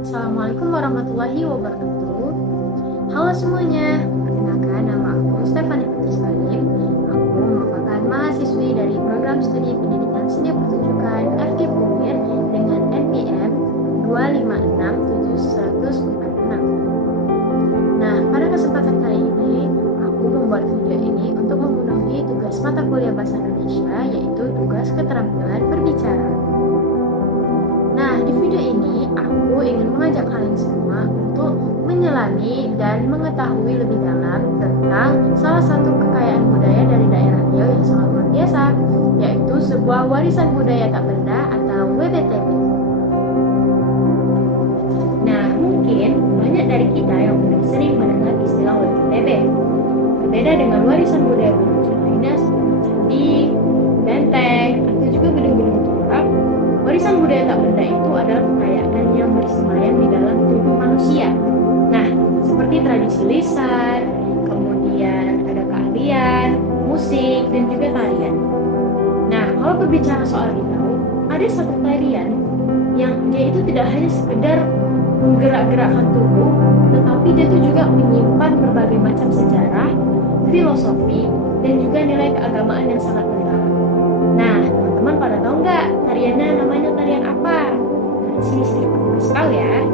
Assalamualaikum warahmatullahi wabarakatuh. Halo semuanya, perkenalkan nama aku Stefani Putri Salim. Aku merupakan mahasiswi dari program studi pendidikan seni pertunjukan FKIP UNIR dengan NPM 2567146. Nah, pada kesempatan kali ini, aku membuat video ini untuk memenuhi tugas mata kuliah Bahasa Indonesia, yaitu tugas keterampilan berbicara. Nah, di video ini aku ingin mengajak kalian semua untuk menyelami dan mengetahui lebih dalam tentang salah satu kekayaan budaya dari daerah Riau yang sangat luar biasa, yaitu sebuah warisan budaya tak benda atau WBTB. Nah, mungkin banyak dari kita yang sudah sering mendengar istilah WBTB. Berbeda dengan warisan budaya manusia lainnya seperti candi, benteng, atau juga gedung-gedung tua, warisan budaya tak benda itu adalah kekayaan yang bersemayam di dalam tubuh manusia. Nah, seperti tradisi lisan, kemudian ada keahlian, musik, dan juga tarian. Nah, kalau berbicara soal itu, ada satu tarian yang dia itu tidak hanya sekedar menggerak-gerakkan tubuh, tetapi dia itu juga menyimpan berbagai macam sejarah, filosofi, dan juga nilai keagamaan yang sangat mendalam. Nah, teman-teman pada tahu nggak tariannya namanya tarian apa? Nah, sini sedikit kasih tahu ya.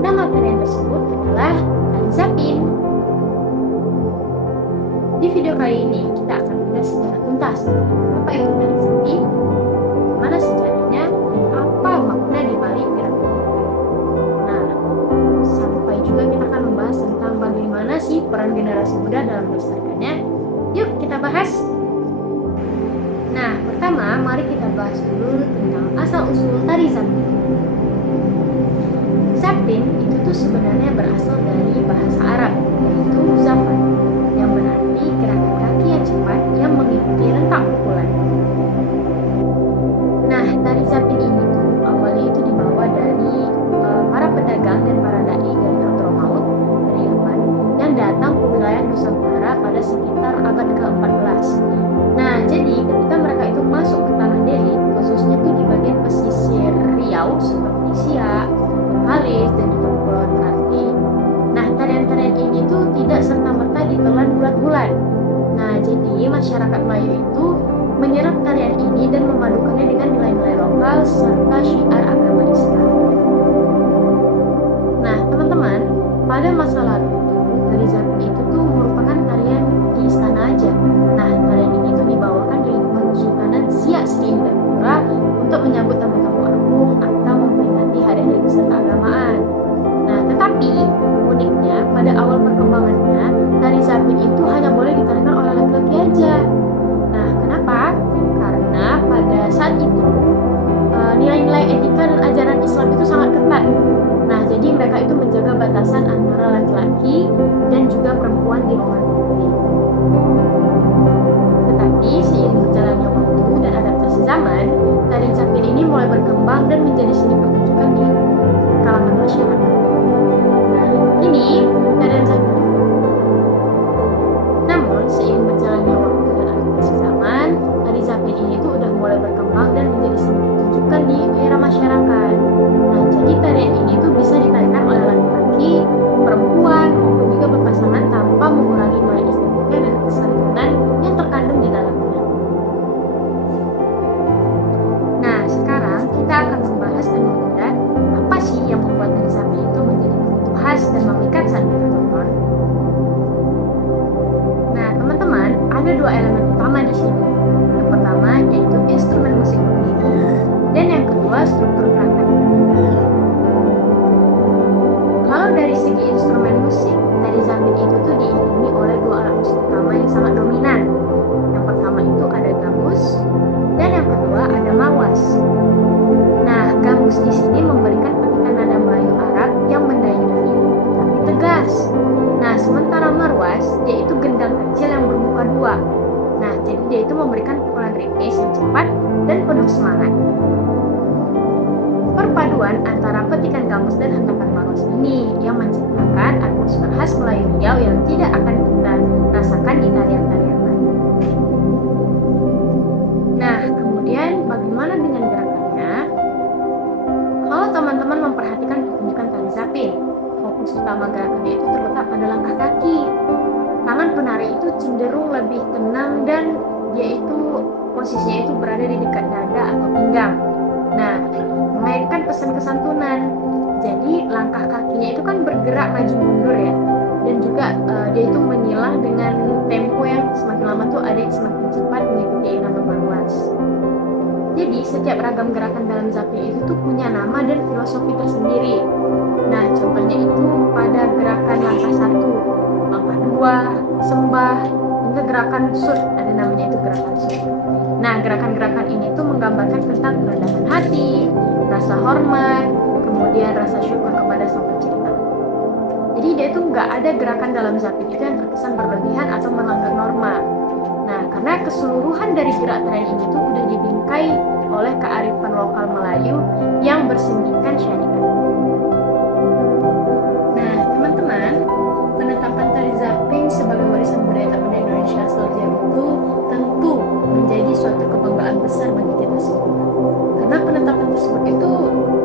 Nama tarian tersebut adalah tari Zapin. Di video kali ini kita akan melihat secara tuntas apa itu tari Zapin, mana sejarahnya, dan apa makna di balik gerakan. Nah, sampai juga kita akan membahas tentang bagaimana sih peran generasi muda dalam melestarikannya. Yuk kita bahas. Nah, pertama mari kita bahas dulu tentang asal-usul tari Zapin. Zapin itu tuh sebenarnya berasal dari bahasa Arab, yaitu zafan, yang berarti gerakan kaki yang cepat yang mengikuti rentak pukulan. Nah, tari Zapin ini tuh awalnya itu dibawa dari para pedagang dan para dai dari Hadramaut, dari Yaman, yang datang ke wilayah Nusantara pada sekitar abad ke-14. Nah, jadi ketika mereka itu masuk ke tanah Delhi, khususnya tuh di bagian pesisir Riau seperti Siak, Bengkalis, dan juga Kepulauan Meranti. Nah, tarian-tarian ini tuh tidak serta-merta ditelan bulat-bulat. Nah, jadi masyarakat Melayu itu menyerap tarian ini dan memadukannya dengan nilai-nilai lokal serta syiar agama Islam. Nah, teman-teman, pada masa lalu tari Zapin itu tuh merupakan tarian di istana aja. Nah, tarian ini tuh dibawakan di lingkungan Kesultanan Siak Sri Indrapura untuk menyambut tamu-tamu agung atau memperingati hari-hari besar keagamaan. Nah, tetapi uniknya pada awal perkembangannya, tari Zapin itu hanya boleh ditarikan oleh laki-laki aja. Nah, kenapa? Karena pada saat itu nilai-nilai etika dan ajaran Islam itu sangat ketat. Nah, jadi mereka itu menjaga batasan antara laki-laki dan juga perempuan di ruangan publik. Tetapi seiring berjalannya waktu dan adaptasi zaman, tari Zapin ini mulai berkembang dan menjadi seni pertunjukan di kalangan masyarakat. Nah, ini tarian Zapin. Namun, seiring berjalannya waktu dan adaptasi zaman, tari Zapin ini tuh udah mulai berkembang dan menjadi seni pertunjukan di era masyarakat. Nah, jadi tarian ini tuh bisa ditarikan oleh laki-laki, perempuan, maupun juga berpasangan tanpa mengurangi nilai estetika dan kesantunan yang terkandung di dalamnya. Nah, sekarang kita akan membahas dan melihat apa sih yang membuat tari Zapin itu menjadi begitu khas dan memikat saat kita tonton. Nah, teman-teman, ada dua elemen utama di sini. Yang pertama yaitu instrumen musik pengiring, dan yang kedua struktur gerakan. Kalau dari segi instrumen musik, tari Zapin itu tuh diiringi oleh dua alat musik utama yang sangat dominan. Yang pertama itu ada gambus, dan yang kedua ada mawas. Nah, gambus di sini memberikan petikan nada Melayu Arab yang mendayu-dayu tapi tegas. Nah, sementara marwas yaitu gendang kecil yang bermuka dua. Nah, jadi dia itu memberikan pukulan ritmis yang cepat dan penuh semangat. Perpaduan antara petikan gambus dan hentakan marwas ini yang menciptakan atmosfer khas Melayu Riau yang tidak akan kita rasakan di tarian-tarian lain. Nah, kemudian bagaimana dengan gerakannya? Kalau teman-teman utama gerakannya itu terletak pada langkah kaki. Tangan penari itu cenderung lebih tenang dan dia itu posisinya itu berada di dekat dada atau pinggang. Nah, mengaitkan pesan kesantunan. Jadi langkah kakinya itu kan bergerak maju mundur ya, dan juga dia itu menyilang dengan tempo yang semakin lama tuh ada yang semakin cepat mengikuti irama berwas. Jadi setiap ragam gerakan dalam zapin itu tuh punya nama dan filosofi tersendiri. Nah, contohnya itu pada gerakan langkah 1, langkah 2, sembah, hingga gerakan sut, ada namanya itu gerakan sut. Nah, gerakan-gerakan ini tuh menggambarkan tentang kerendahan hati, rasa hormat, kemudian rasa syukur kepada Sang Pencipta. Jadi dia tuh nggak ada gerakan dalam zapin itu yang terkesan berlebihan atau melanggar norma. Nah, karena keseluruhan dari gerak tarian ini tuh udah dibingkai oleh kearifan lokal Melayu yang bersembunyikan syariat. Nah, teman-teman, penetapan tari zapin sebagai warisan budaya tak benda Indonesia asal Jawa itu tentu menjadi suatu kebanggaan besar bagi kita semua. Karena penetapan tersebut itu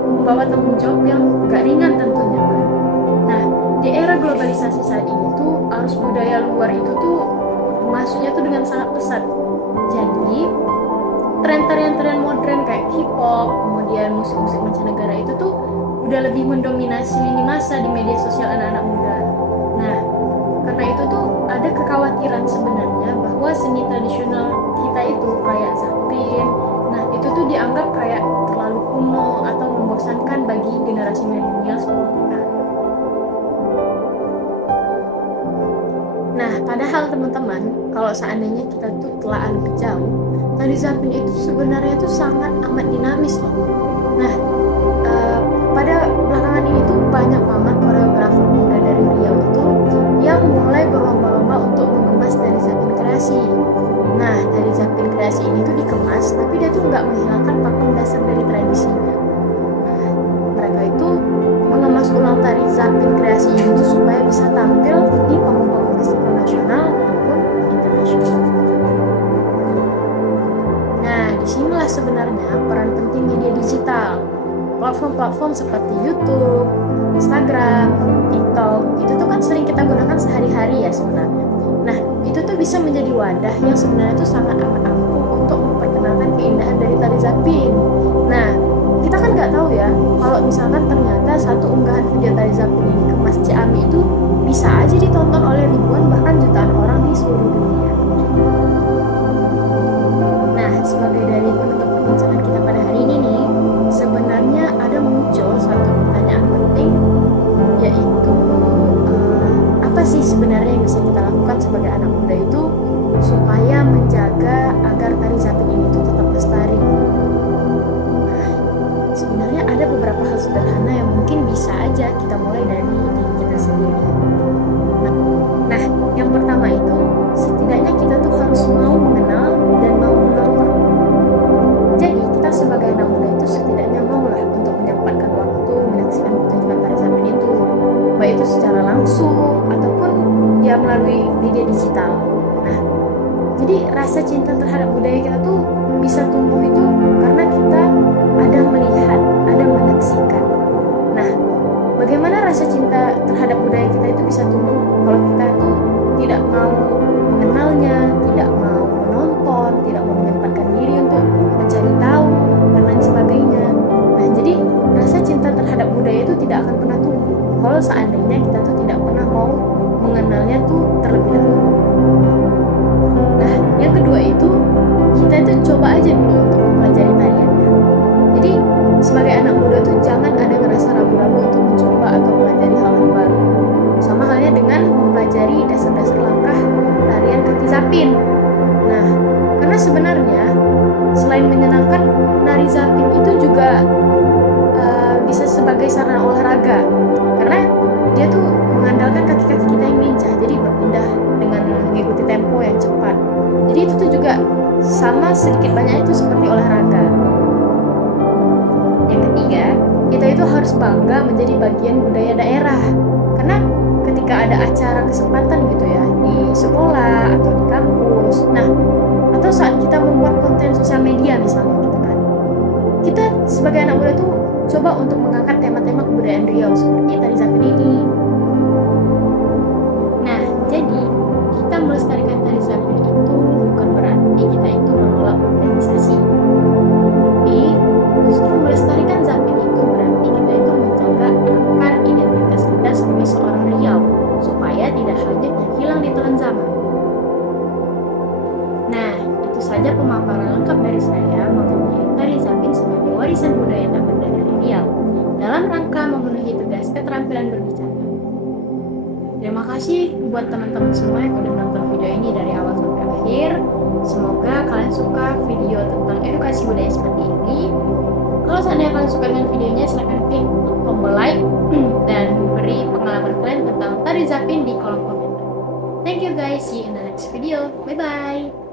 membawa tanggung jawab yang gak ringan tentunya, kan? Nah, di era globalisasi saat ini tuh arus budaya luar itu tuh masuknya tuh dengan sangat pesat. Jadi tren tarian-tarian modern kayak K-pop, kemudian musik-musik mancanegara itu tuh udah lebih mendominasi lini masa di media sosial anak-anak muda. Nah, karena itu tuh ada kekhawatiran sebenarnya bahwa seni tradisional kita itu kayak zapin, nah itu tuh dianggap kayak terlalu kuno atau membosankan bagi generasi milenial seperti kita. Nah, padahal teman-teman, kalau seandainya kita tuh telah lebih jauh, tari zapin itu sebenarnya tuh sangat amat dinamis loh. Nah, pada belakangan ini tuh banyak banget koreografer muda dari Riau itu yang mulai berlomba-lomba untuk mengemas tari zapin kreasi. Nah, tari zapin kreasi ini tuh dikemas, tapi dia tuh nggak menghilangkan pakem dasar dari tradisinya. Nah, mereka itu mengemas ulang tari zapin kreasi itu supaya bisa tampil di panggung-panggung festival nasional maupun internasional. Nah, disinilah sebenarnya peran penting media digital. Platform-platform seperti YouTube, Instagram, TikTok, itu tuh kan sering kita gunakan sehari-hari ya sebenarnya. Nah, itu tuh bisa menjadi wadah yang sebenarnya tuh sangat amat ampuh untuk memperkenalkan keindahan dari tari zapin. Nah, kita kan nggak tahu ya, kalau misalkan ternyata satu unggahan video tari zapin ini ke Mas Ciami itu bisa aja ditonton oleh ribuan bahkan jutaan orang di seluruh dunia. Nah, sebagai dari penutup perbincangan kita pada hari ini nih, sebenarnya ada muncul satu pertanyaan penting, yaitu apa sih sebenarnya yang bisa kita lakukan sebagai anak muda itu supaya menjaga agar tari zapin ini tuh tetap lestari. Nah, sebenarnya ada beberapa hal sederhana yang mungkin bisa aja kita mulai dari diri kita sendiri. Nah, yang pertama itu setidaknya kita tuh harus mau mengenal dan mau menonton. Jadi kita sebagai anak muda itu setidaknya maulah untuk menyempatkan waktu menyaksikan pertunjukan tari zapin itu, baik itu secara langsung ataupun ya melalui media digital. Nah, jadi rasa cinta terhadap budaya kita tuh bisa tumbuh itu karena kita ada melihat, ada menyaksikan. Nah, bagaimana rasa cinta terhadap budaya kita itu bisa tumbuh kalau kita tuh tidak mau mengenalnya, tidak mau menonton, tidak mau menyempatkan diri untuk mencari tahu dan lain sebagainya. Nah, jadi rasa cinta terhadap budaya itu tidak akan pernah tumbuh kalau seandainya kita tuh tidak pernah mau mengenalnya tuh terlebih dahulu. Nah, yang kedua itu kita itu coba aja dulu untuk mempelajari tariannya. Jadi sebagai anak muda tuh jangan ada ngerasa ragu-ragu untuk mencoba atau mempelajari hal-hal baru. Sama halnya dengan mempelajari dasar-dasar langkah tarian kaki zapin. Nah, karena sebenarnya selain menyenangkan, nari zapin itu juga bisa sebagai sarana olahraga. Karena dia tuh mengandalkan kaki-kaki kita yang lincah, jadi berpindah dengan mengikuti tempo yang cepat. Jadi itu tuh juga sama sedikit banyak itu seperti olahraga. Yang ketiga, kita itu harus bangga menjadi bagian budaya daerah. Karena ketika ada acara kesempatan gitu ya di sekolah atau di kampus, nah atau saat kita membuat konten sosial media misalnya gitu kan, kita sebagai anak muda tuh coba untuk mengangkat tema-tema kebudayaan Riau seperti tari zapin ini, melestarikan tari Zapin itu bukan berarti kita itu menolak organisasi. Tapi justru melestarikan Zapin itu berarti kita itu menjaga akar identitas kita sebagai seorang Riau supaya tidak hanyut dan hilang di telan zaman. Nah, itu saja pemaparan lengkap dari saya mengenai tari Zapin sebagai warisan budaya tak benda dari Riau dalam rangka memenuhi tugas keterampilan berbicara. Terima kasih buat teman-teman semua yang udah nonton video ini dari awal sampai akhir. Semoga kalian suka video tentang edukasi budaya seperti ini. Kalau seandainya kalian suka dengan videonya, silahkan klik tombol like dan beri pengalaman kalian tentang tari Zapin di kolom komentar. Thank you guys, see you in the next video. Bye bye.